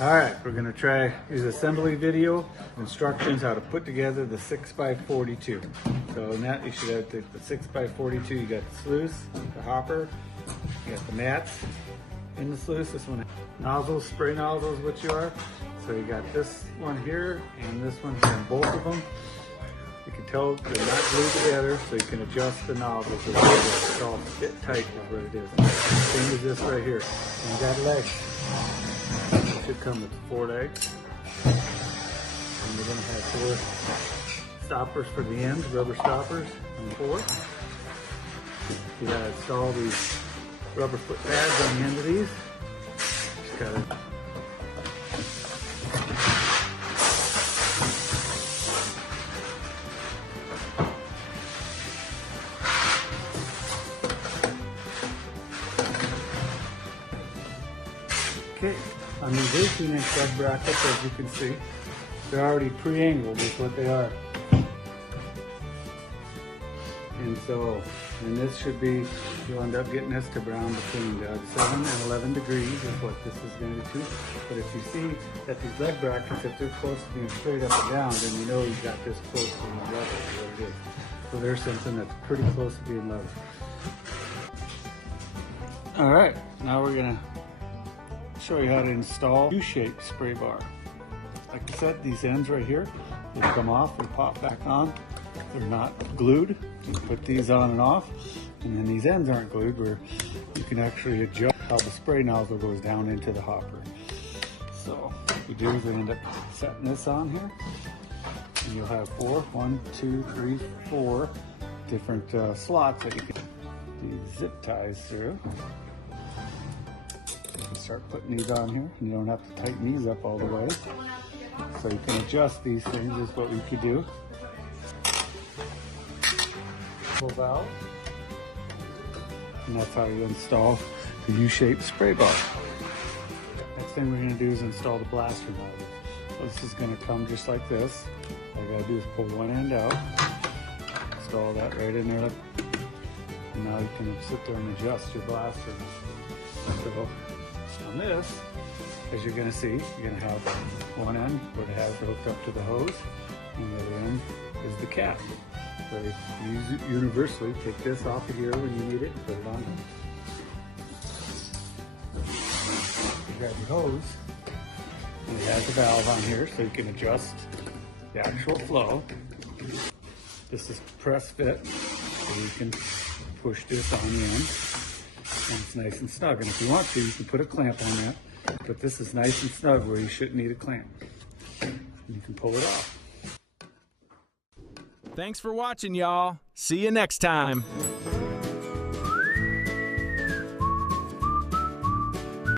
Alright, we're going to try his assembly video, instructions how to put together the 6x42. So in that you should have the 6x42, you got the sluice, the hopper, you got the mats in the sluice. This one, nozzles, spray nozzles, what you are. So you got this one here and this one here, and both of them, you can tell they're not glued together, so you can adjust the nozzles. It's all fit tight is what it is. Same as this right here. And you got legs. It should come with 4 legs. And we're gonna have 4 stoppers for the ends, rubber stoppers on the 4. You gotta install these rubber foot pads on the end of these. Just gotta okay, on these 18-inch leg brackets, as you can see, they're already pre-angled is what they are. And so, and this should be, you'll end up getting this to brown between 7 and 11 degrees is what this is going to do. But if you see that these leg brackets, if they're close to being straight up and down, then you know you've got this close to being level is what it is. So there's something that's pretty close to being level. All right, now we're gonna show you how to install U-shaped spray bar. Like I said, these ends right here, they come off and pop back on. They're not glued. You put these on and off, and then these ends aren't glued, where you can actually adjust how the spray nozzle goes down into the hopper. So what you do is we end up setting this on here, and you'll have 4 different slots that you can do zip ties through. Start putting these on here, and you don't have to tighten these up all the way. So you can adjust these things is what we could do. Valve, and that's how you install the U-shaped spray bar. Next thing we're going to do is install the blaster nozzle. So this is going to come just like this. All you got to do is pull one end out, install that right in there, and now you can sit there and adjust your blaster. So on this, as you're going to see, you're going to have one end where it has hooked up to the hose, and the other end is the cap. So you universally take this off of here when you need it and put it on. You grab your hose, and it has a valve on here so you can adjust the actual flow. This is press fit, so you can push this on the end, and it's nice and snug. And if you want to, you can put a clamp on that, but this is nice and snug where you shouldn't need a clamp. And you can pull it off. Thanks for watching, y'all. See you next time.